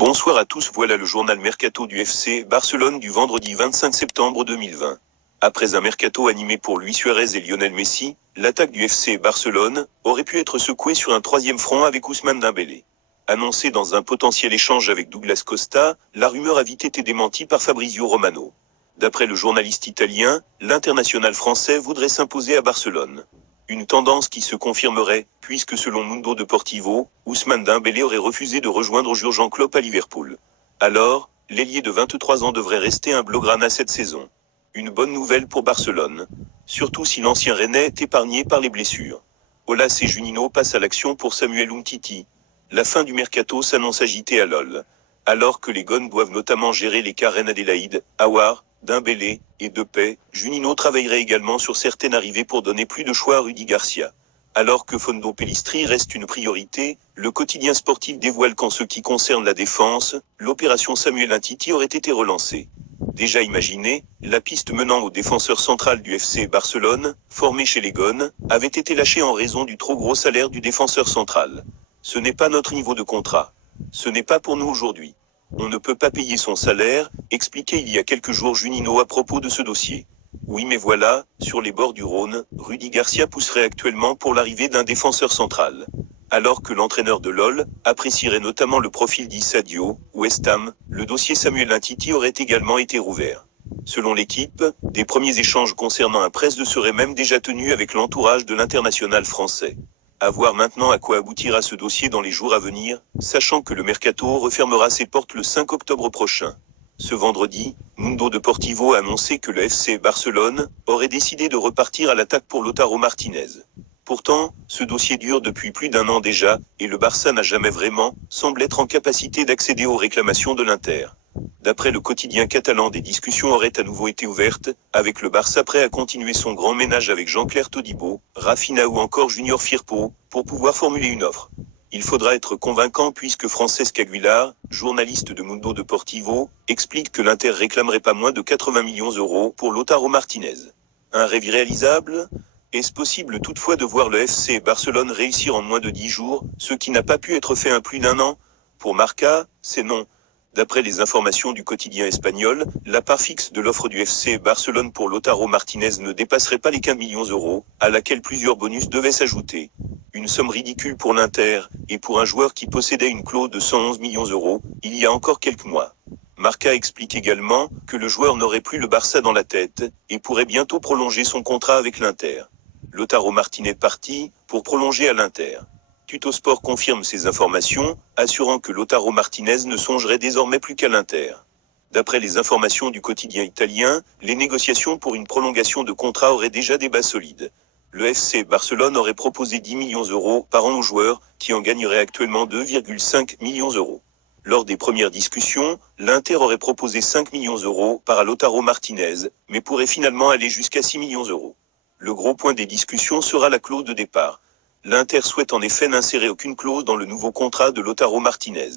Bonsoir à tous, voilà le journal Mercato du FC Barcelone du vendredi 25 septembre 2020. Après un mercato animé pour Luis Suarez et Lionel Messi, l'attaque du FC Barcelone aurait pu être secouée sur un troisième front avec Ousmane Dembélé. Annoncé dans un potentiel échange avec Douglas Costa, la rumeur a vite été démentie par Fabrizio Romano. D'après le journaliste italien, l'international français voudrait s'imposer à Barcelone. Une tendance qui se confirmerait, puisque selon Mundo Deportivo, Ousmane Dembélé aurait refusé de rejoindre Jurgen Klopp à Liverpool. Alors, l'ailier de 23 ans devrait rester un blaugrana cette saison. Une bonne nouvelle pour Barcelone, surtout si l'ancien Rennais est épargné par les blessures. Olas et Juninho passent à l'action pour Samuel Umtiti. La fin du mercato s'annonce agitée à LOL. Alors que les Gones doivent notamment gérer les cas Reine Adélaïde, Aouar, Dembélé et Depay, Juninho travaillerait également sur certaines arrivées pour donner plus de choix à Rudi Garcia. Alors que Fondo Pellistri reste une priorité, le quotidien sportif dévoile qu'en ce qui concerne la défense, l'opération Samuel Umtiti aurait été relancée. Déjà imaginé, la piste menant au défenseur central du FC Barcelone, formé chez les Gones, avait été lâchée en raison du trop gros salaire du défenseur central. Ce n'est pas notre niveau de contrat. Ce n'est pas pour nous aujourd'hui. On ne peut pas payer son salaire, expliquait il y a quelques jours Juninho à propos de ce dossier. Oui mais voilà, sur les bords du Rhône, Rudi Garcia pousserait actuellement pour l'arrivée d'un défenseur central. Alors que l'entraîneur de LOL apprécierait notamment le profil d'Issa Diop, West Ham, le dossier Samuel Umtiti aurait également été rouvert. Selon l'équipe, des premiers échanges concernant un presse seraient même déjà tenus avec l'entourage de l'international français. À voir maintenant à quoi aboutira ce dossier dans les jours à venir, sachant que le mercato refermera ses portes le 5 octobre prochain. Ce vendredi, Mundo Deportivo a annoncé que le FC Barcelone aurait décidé de repartir à l'attaque pour Lautaro Martinez. Pourtant, ce dossier dure depuis plus d'un an déjà, et le Barça n'a jamais vraiment semble être en capacité d'accéder aux réclamations de l'Inter. D'après le quotidien catalan, des discussions auraient à nouveau été ouvertes, avec le Barça prêt à continuer son grand ménage avec Jean-Claire Todibo, Rafinha ou encore Junior Firpo, pour pouvoir formuler une offre. Il faudra être convaincant puisque Francesc Aguilar, journaliste de Mundo Deportivo, explique que l'Inter réclamerait pas moins de 80 millions d'euros pour Lautaro Martinez. Un rêve irréalisable ? Est-ce possible toutefois de voir le FC Barcelone réussir en moins de 10 jours, ce qui n'a pas pu être fait en plus d'un an ? Pour Marca, c'est non. D'après les informations du quotidien espagnol, la part fixe de l'offre du FC Barcelone pour Lautaro Martinez ne dépasserait pas les 15 millions d'euros, à laquelle plusieurs bonus devaient s'ajouter. Une somme ridicule pour l'Inter, et pour un joueur qui possédait une clause de 111 millions d'euros, il y a encore quelques mois. Marca explique également que le joueur n'aurait plus le Barça dans la tête, et pourrait bientôt prolonger son contrat avec l'Inter. Lautaro Martinez parti, pour prolonger à l'Inter. Tuttosport confirme ces informations, assurant que Lautaro Martinez ne songerait désormais plus qu'à l'Inter. D'après les informations du quotidien italien, les négociations pour une prolongation de contrat auraient déjà des bases solides. Le FC Barcelone aurait proposé 10 millions d'euros par an aux joueurs, qui en gagneraient actuellement 2,5 millions d'euros. Lors des premières discussions, l'Inter aurait proposé 5 millions d'euros par Lautaro Martinez, mais pourrait finalement aller jusqu'à 6 millions d'euros. Le gros point des discussions sera la clause de départ. L'Inter souhaite en effet n'insérer aucune clause dans le nouveau contrat de Lautaro Martinez.